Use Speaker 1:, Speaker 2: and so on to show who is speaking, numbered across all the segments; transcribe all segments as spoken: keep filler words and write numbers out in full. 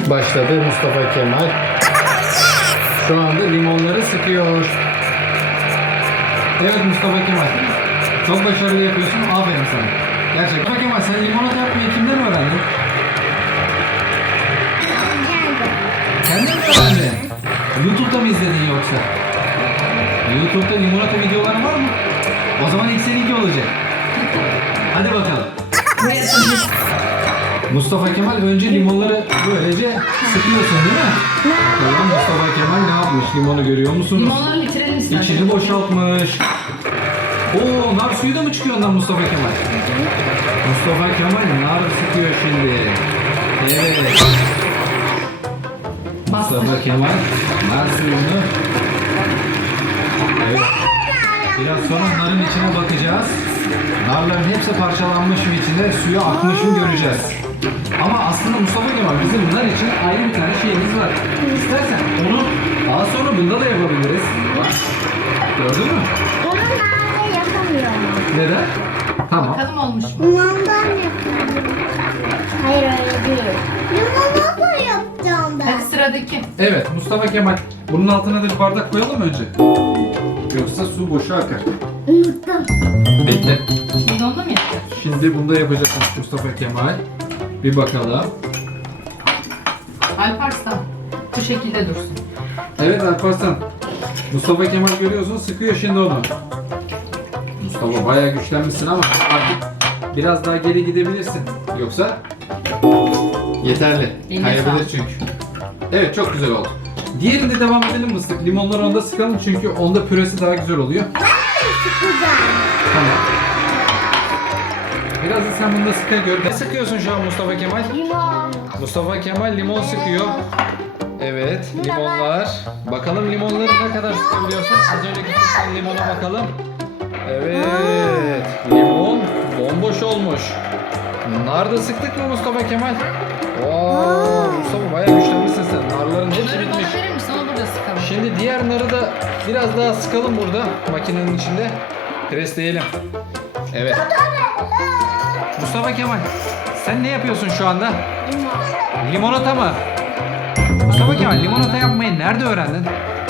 Speaker 1: başladı Mustafa Kemal. Şu anda limonları sıkıyor. Evet Mustafa Kemal. Çok başarılı yapıyorsun. Aferin sana. Gerçekten. Mustafa Kemal sen limonata yapmayı kimden öğrendin? Kendin mi öğrendin? YouTube'da mı izledin yoksa? YouTube'da limonata videoları var mı? O zaman ilk seninki olacak. Hadi bakalım. Mustafa Kemal önce limonları böylece sıkıyorsun değil mi? Tamam, Mustafa Kemal ne yapmış? Limonu görüyor musunuz?
Speaker 2: Limonları bitirelim istersen.
Speaker 1: İçini boşaltmış. Oo, nar suyu da mı çıkıyor ondan Mustafa Kemal? Mustafa Kemal nar sıkıyor şimdi. Evet. Mustafa Kemal nar suyunu. Evet. Biraz sonra narın içine bakacağız. Narların hepsi parçalanmış mı içinde, suyu akmış mı göreceğiz. Ama aslında Mustafa Kemal bizim nar için ayrı bir tane şeyimiz var. İstersen onu daha sonra bunda da yapabiliriz. Bak. Gördün mü?
Speaker 3: Bunu nerede yapamıyorum.
Speaker 1: Neden? Tamam.
Speaker 2: Bakalım olmuş mu?
Speaker 3: Limondan yapıyorum. Hayır öyle değil. Limonata yapacağım ben.
Speaker 2: Hadi sıradaki.
Speaker 1: Evet Mustafa Kemal. Bunun altına da bir bardak koyalım önce. Yoksa su boşa akar.
Speaker 3: Unuttum.
Speaker 1: Bekle.
Speaker 2: Şimdi onu da mı yapacağız?
Speaker 1: Şimdi bunda yapacakmış Mustafa Kemal. Bir bakalım.
Speaker 2: Alparslan bu şekilde dursun.
Speaker 1: Evet Alparslan. Mustafa Kemal görüyorsun sıkıyor şimdi onu. Mustafa bayağı güçlenmişsin ama artık biraz daha geri gidebilirsin. Yoksa yeterli.
Speaker 2: Eline
Speaker 1: Kayabilir
Speaker 2: sağlık.
Speaker 1: çünkü. Evet çok güzel oldu. Diğerinde devam edelim mi sık? Limonları onda sıkalım çünkü onda püresi daha güzel oluyor.
Speaker 3: Güzel.
Speaker 1: Tamam. Biraz da sen bunda sıkı gör. Ne sıkıyorsun şu an Mustafa Kemal?
Speaker 3: Limon.
Speaker 1: Mustafa Kemal limon sıkıyor. Evet, limonlar. Bakalım limonları ne kadar sıkabiliyorsun? Az önceki sıktığın limona bakalım. Evet, limon bomboş olmuş. Nar da sıktık mı Mustafa Kemal? Oo, Mustafa bayağı güçlenmişsin sen. Narların hepsi
Speaker 2: Bunları
Speaker 1: bitmiş.
Speaker 2: bana verir misin? Onu burada sıkalım.
Speaker 1: Şimdi diğer narı da biraz daha sıkalım burada makinenin içinde. Presleyelim. Evet. Mustafa Kemal, sen ne yapıyorsun şu anda?
Speaker 3: Limon.
Speaker 1: Limonata mı? Mustafa Kemal limonata yapmayı nerede öğrendin?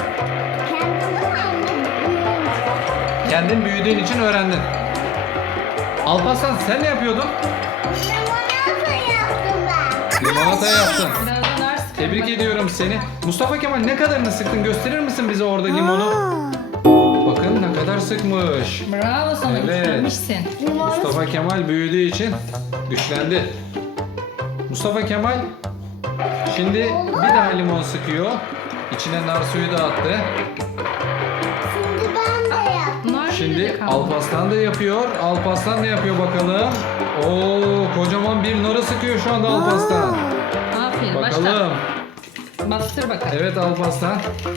Speaker 1: Kendin büyüdüğün için öğrendin. Alparslan sen ne yapıyordun?
Speaker 3: Limonata yaptım ben.
Speaker 1: Limonata yaptın.
Speaker 2: Biraz da nar sıkalım.
Speaker 1: Tebrik
Speaker 2: Bak.
Speaker 1: ediyorum seni. Mustafa Kemal ne kadarını sıktın? Gösterir misin bize orada limonu? Bakın ne kadar sıkmış.
Speaker 2: Bravo sana,
Speaker 1: Evet.
Speaker 2: güçlenmişsin.
Speaker 3: Limon.
Speaker 1: Mustafa Kemal büyüdüğü için güçlendi. Mustafa Kemal şimdi bir daha limon sıkıyor. İçine nar suyu da attı.
Speaker 3: Şimdi ben de yaptım.
Speaker 2: Nar
Speaker 1: Şimdi
Speaker 2: nerede kaldı?
Speaker 1: Alparslan da yapıyor. Alparslan ne yapıyor bakalım? Oo, kocaman bir narı sıkıyor şu anda Alparslan.
Speaker 2: Aferin. Başla.
Speaker 1: Bakalım.
Speaker 2: Bastır bakalım.
Speaker 1: Evet Alparslan.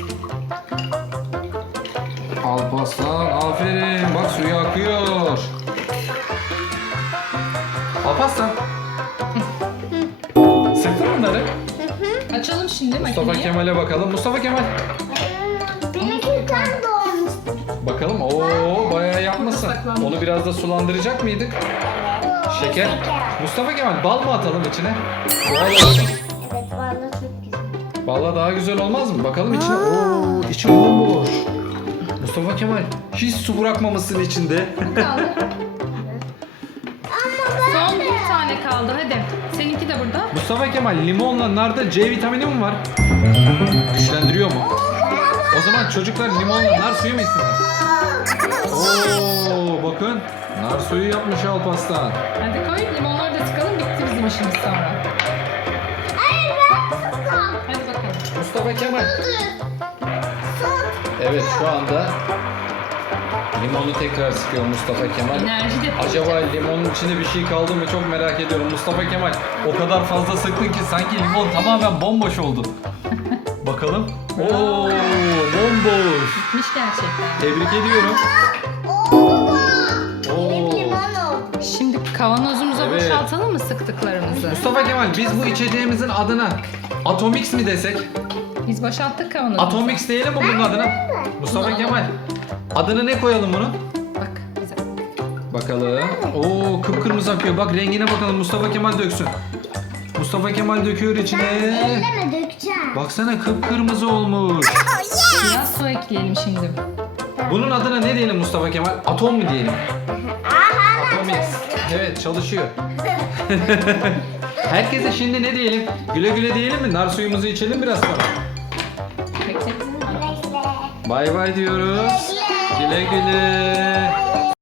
Speaker 1: Alparslan aferin. Bak suyu akıyor. Alparslan. Sıktın mı narı?
Speaker 2: Açalım şimdi
Speaker 1: Mustafa
Speaker 2: makineyi.
Speaker 1: Kemal'e bakalım. Mustafa Kemal.
Speaker 3: Benimki kan doğmuş.
Speaker 1: Bakalım. Oo bayağı yapmışsın. Onu biraz da sulandıracak mıydık? Şeker. Mustafa Kemal bal mı atalım içine? Bal olsun.
Speaker 3: Evet valla çok güzel.
Speaker 1: Valla daha güzel olmaz mı? Bakalım içine. Oo içi bomboş. Mustafa Kemal hiç su bırakmamışsın içinde.
Speaker 2: Kaldı. Son bir tane kaldı. Hadi. Seninki de burada.
Speaker 1: Mustafa Kemal limonla narda C vitamini mi var? Güçlendiriyor mu? O zaman çocuklar limonla nar suyu mu içsinler? Oo bakın nar suyu yapmış Alparslan.
Speaker 2: Hadi koy. Limonları da sıkalım. Bitti bizim işimiz sonra.
Speaker 3: Hayır ben sıkam.
Speaker 2: Hadi bakalım.
Speaker 1: Mustafa Kemal.
Speaker 3: Son.
Speaker 1: Evet şu anda limonu tekrar sıkıyor Mustafa Kemal.
Speaker 2: Enerji de
Speaker 1: Acaba limonun içinde bir şey kaldı mı çok merak ediyorum. Mustafa Kemal o kadar fazla sıktın ki sanki limon tamamen bomboş oldu. Bakalım. Oo bomboş.
Speaker 2: bitmiş gerçekten.
Speaker 1: Tebrik ediyorum.
Speaker 3: Oldu.
Speaker 1: Oo.
Speaker 3: Benim limon oldu.
Speaker 2: Şimdi kavanozumuza
Speaker 1: Evet.
Speaker 2: boşaltalım mı sıktıklarımızı?
Speaker 1: Mustafa Kemal biz bu içeceğimizin adına Atomix mi desek?
Speaker 2: Biz boşalttık kavanozumuzu.
Speaker 1: Atomix diyelim mi bunun adına? Mustafa Kemal adını ne koyalım bunun?
Speaker 2: Bak bize.
Speaker 1: Bakalım. Oo kıpkırmızı akıyor. Bak rengine bakalım Mustafa Kemal döksün. Mustafa Mustafa Kemal döküyor içine.
Speaker 3: Elleme dökeceğim.
Speaker 1: Baksana kıpkırmızı olmuş.
Speaker 2: Biraz su ekleyelim şimdi.
Speaker 1: Bunun adına ne diyelim Mustafa Kemal? Atom mu diyelim?
Speaker 3: Aha.
Speaker 1: Atomix. Evet çalışıyor. Herkese şimdi ne diyelim? Güle güle diyelim mi? Nar suyumuzu içelim biraz sonra.
Speaker 2: Bekle.
Speaker 3: Neyse.
Speaker 1: Bay bay diyoruz. Güle güle.